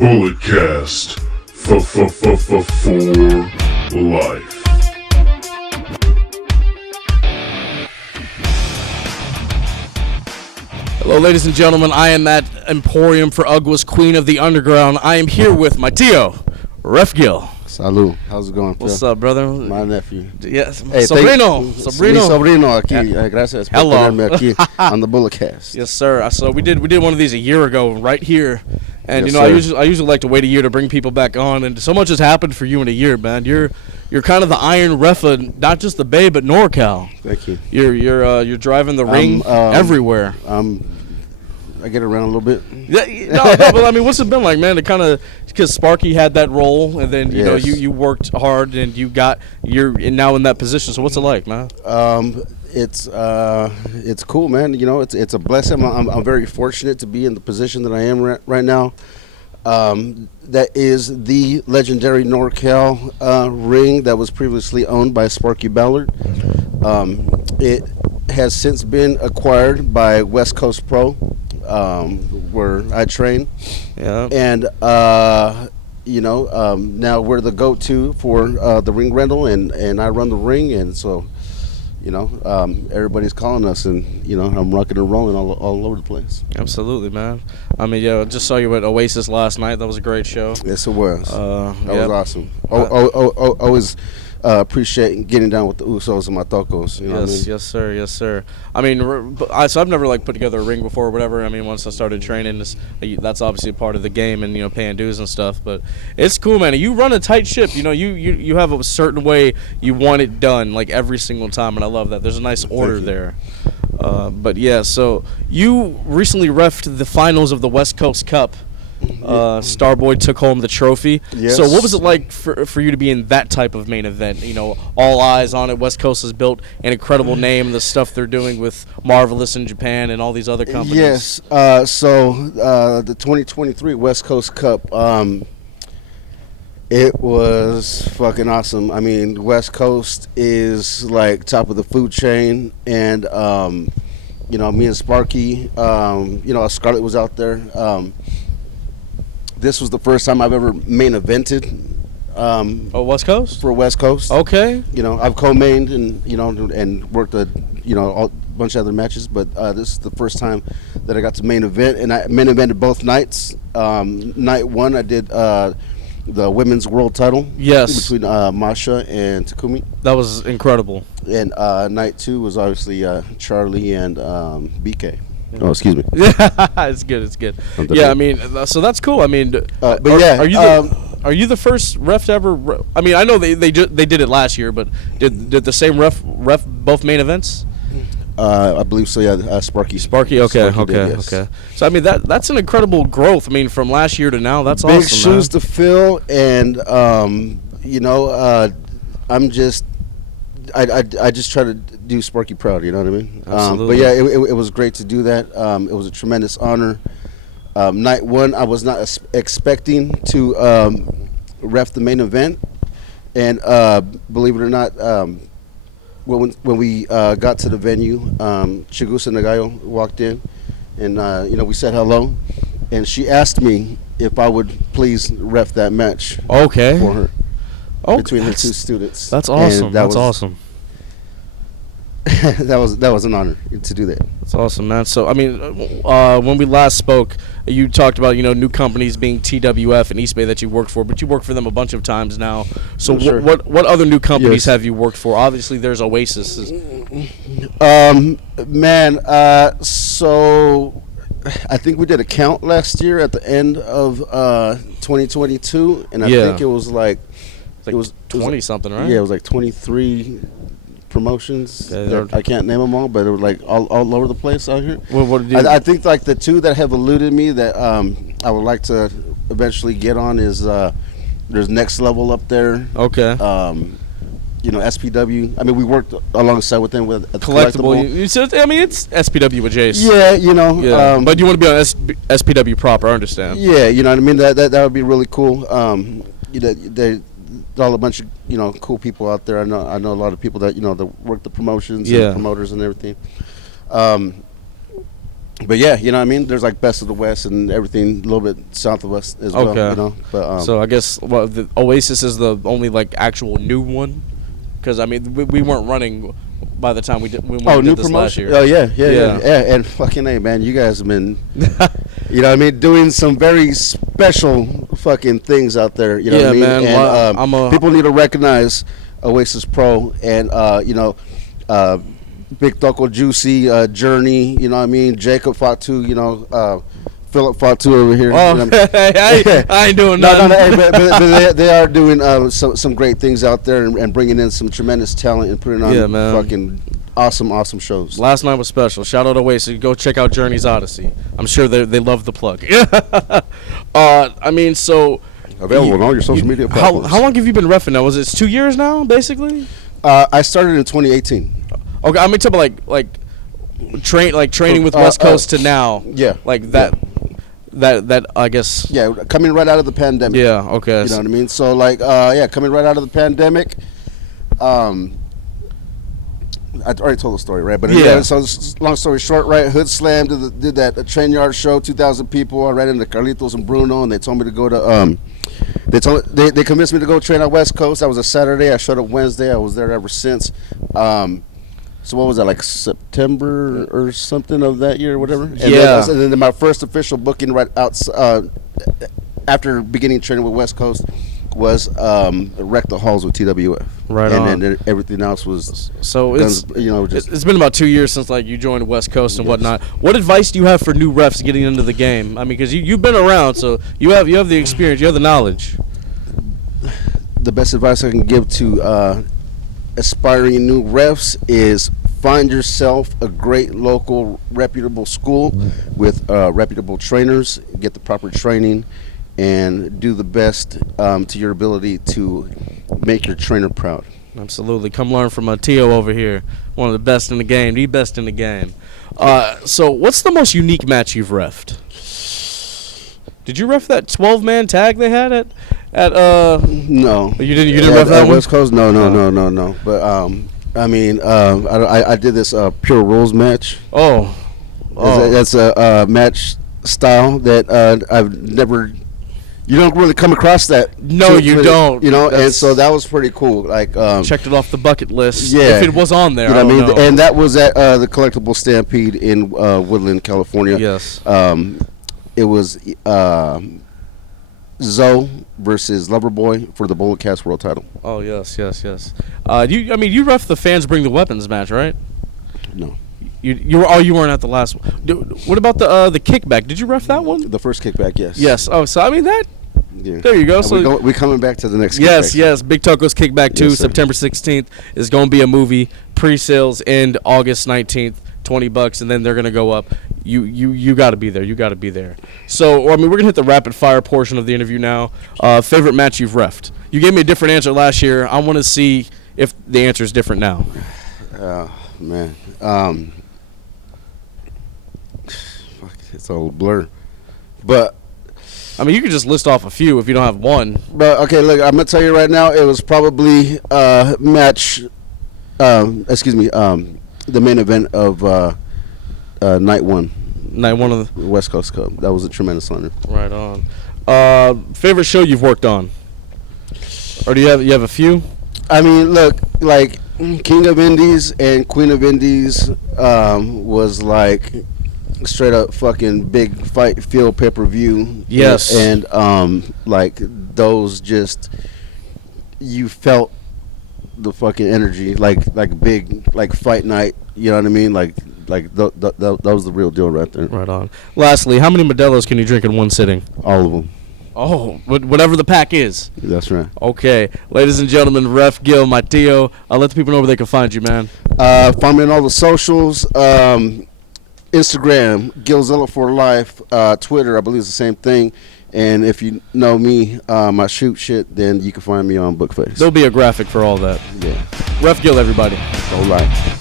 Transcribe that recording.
Bulletcast for life. Hello, ladies and gentlemen. I am at Emporium for Ugwa's Queen of the Underground. I am here with my Tio Ref Gil. Salud. How's it going, Phil? What's up, brother? My nephew. Yes, Hey, sobrino. Mi sobrino aquí. Gracias por Hello. tenerme aquí on the Bulletcast. Yes, sir. So we did one of these a year ago, right here. And Yes, you know, sir. I usually like to wait a year to bring people back on, and so much has happened for you in a year, man. You're kind of the Iron Ref of not just the Bay but NorCal. Thank you. You're driving the ring everywhere. I get around a little bit. Yeah, no, but I mean, what's it been like, man? To kind of, because Sparky had that role, and then you know Yes. you worked hard, and you're now in that position. So what's it like, man? It's cool, man. You know, it's a blessing. I'm very fortunate to be in the position that I am right now. That is the legendary NorCal ring that was previously owned by Sparky Ballard. It has since been acquired by West Coast Pro, where I train. Yeah. And now we're the go-to for the ring rental, and I run the ring, and so everybody's calling us, and I'm rocking and rolling all over the place. Absolutely, man. I mean, yeah, I just saw you at Oasis last night. That was a great show. Yes, it was. That yeah. was awesome. Always appreciate getting down with the Usos and my Tocos. You know what I mean? Yes, sir, yes, sir. I mean, so I've never put together a ring before or whatever. I mean, once I started training, that's obviously a part of the game, and paying dues and stuff. But it's cool, man. You run a tight ship. You have a certain way you want it done, like every single time, and I love that. There's a nice order there. But yeah, so you recently refed the finals of the West Coast Cup. Starboy took home the trophy. Yes. So what was it like for you to be in that type of main event? All eyes on it. West Coast has built an incredible name. The stuff they're doing with Marvelous in Japan and all these other companies. Yes. So the 2023 West Coast Cup, it was fucking awesome. I mean, West Coast is like top of the food chain, and me and Sparky, Scarlett was out there. This was the first time I've ever main evented. West Coast? For West Coast. Okay. I've co-mained and worked a bunch of other matches, but this is the first time that I got to main event, and I main evented both nights. Night one, I did the women's world title. Yes. Between Masha and Takumi. That was incredible. And night two was obviously Charlie and BK. Oh, excuse me. Yeah, it's good. It's good. Yeah, I mean, so that's cool. I mean, are you the first ref to ever? I mean, I know they did it last year, but did the same ref both main events? I believe so. Yeah, Sparky. Okay. Yes. So I mean, that's an incredible growth. I mean, from last year to now, that's big awesome. Shoes to fill, and I'm just. I just try to do Sparky proud, you know what I mean? Absolutely. But yeah, it was great to do that. It was a tremendous honor. Night one, I was not expecting to ref the main event, and believe it or not, when we got to the venue, Chigusa Nagayo walked in, and we said hello, and she asked me if I would please ref that match. Okay. For her. Oh, between her two students. That's awesome. That's awesome. that was an honor to do that. That's awesome, man. So I mean, when we last spoke, you talked about new companies being TWF and East Bay that you worked for, but you worked for them a bunch of times now. So Sure. what other new companies Yes. have you worked for? Obviously, there's Oasis. So I think we did a count last year at the end of 2022, and I think it was like. It was 20 something, right? Yeah, it was like 23 promotions. Yeah, I can't name them all, but it was like all over the place out here. What did you I think like the two that have eluded me that I would like to eventually get on is there's Next Level up there. Okay. SPW. I mean, we worked alongside with them with Collectible. You said, I mean, it's SPW with Jace. Yeah, Yeah. But you want to be on SPW proper, I understand. Yeah, you know what I mean. That would be really cool. They all a bunch of cool people out there. I know a lot of people that that work the promotions, and promoters and everything. But yeah, you know what I mean. There's like Best of the West and everything a little bit south of us as well. Okay. You know, but So I guess the Oasis is the only like actual new one, because I mean we weren't running by the time we did new this promotion. last year. Oh yeah. And fucking hey, man, you guys have been, you know what I mean, doing some very special fucking things out there. You know what I mean? Man. And people need to recognize Oasis Pro and you know. Big Toco Juicy, Journey, you know what I mean? Jacob Fatu, you know, Philip Fatu over here. Oh, you know I ain't doing nothing. No, but they are doing some great things out there and bringing in some tremendous talent and putting on fucking awesome shows. Last night was special. Shout out Oasis. Go check out Journey's Odyssey. I'm sure they love the plug. I mean, so available on all your social media platforms. How long have you been reffing now? Was it 2 years now, basically? I started in 2018. Okay, I mean, talk about like training with West Coast to now. Yeah, like that. Yeah. That I guess. Yeah, coming right out of the pandemic. Yeah. Okay. You know what I mean? So like, coming right out of the pandemic. I already told the story, right? But yeah. So long story short, right? Hood Slam did that train yard show, 2,000 people. I ran into Carlitos and Bruno, and they told me to go to They convinced me to go train on West Coast. That was a Saturday. I showed up Wednesday. I was there ever since. So what was that, like September or something of that year or whatever? And then my first official booking right out after beginning training with West Coast was Wreck the Halls with TWF. Right on. And then everything else was it's been about 2 years since like you joined West Coast and whatnot. What advice do you have for new refs getting into the game? I mean, because you've been around, so you have the experience, you have the knowledge. The best advice I can give to aspiring new refs is find yourself a great local reputable school with reputable trainers, get the proper training, and do the best to your ability to make your trainer proud. Absolutely. Come learn from Tio over here, one of the best in the game, the best in the game. So what's the most unique match you've reffed? Did you ref that 12-man tag they had at No. You didn't ref that at one? West Coast? No. But I mean, I did this Pure Rules match. Oh. That's a match style that I've never. You don't really come across that. No, you don't. You know, and so that was pretty cool. Like checked it off the bucket list. Yeah, if it was on there. You know what I mean? Know. And that was at the Collectible Stampede in Woodland, California. Yes. It was Zoe versus Loverboy for the Bullet Cast World Title. Oh yes. You ref the fans bring the weapons match, right? No. You weren't at the last one. What about the kickback? Did you ref that one? The first kickback, yes. Yes. Oh, so I mean that. Yeah. There you go. So we're coming back to the next. Yes, kickback. yes. Big Toco's Kickback 2, Yes, sir. September 16th is going to be a movie. Pre-sales end August 19th, $20, and then they're going to go up. You got to be there. You got to be there. So, I mean, we're going to hit the rapid fire portion of the interview now. Favorite match you've reffed? You gave me a different answer last year. I want to see if the answer is different now. Man. Fuck, it's all a blur. But I mean, you could just list off a few if you don't have one. But okay, look, I'm gonna tell you right now, it was probably match. The main event of night one. Night one of the West Coast Cup. That was a tremendous honor. Right on. Favorite show you've worked on, or do you have a few? I mean, look, like King of Indies and Queen of Indies was like straight up fucking big fight field pay-per-view. Yes. And like those just, you felt the fucking energy, like big, like fight night, you know what I mean? Like that was the real deal right there. Right on. Lastly, how many Modelos can you drink in one sitting? All of them. Oh, whatever the pack is. That's right. Okay. Ladies and gentlemen, Ref Gil, my Tio. Let the people know where they can find you, man. Find me on all the socials. Instagram, Gilzilla for Life. Twitter, I believe it's the same thing. And if you know me, I shoot shit, then you can find me on Bookface. There'll be a graphic for all that. Yeah. Ref Gil, everybody. Go life.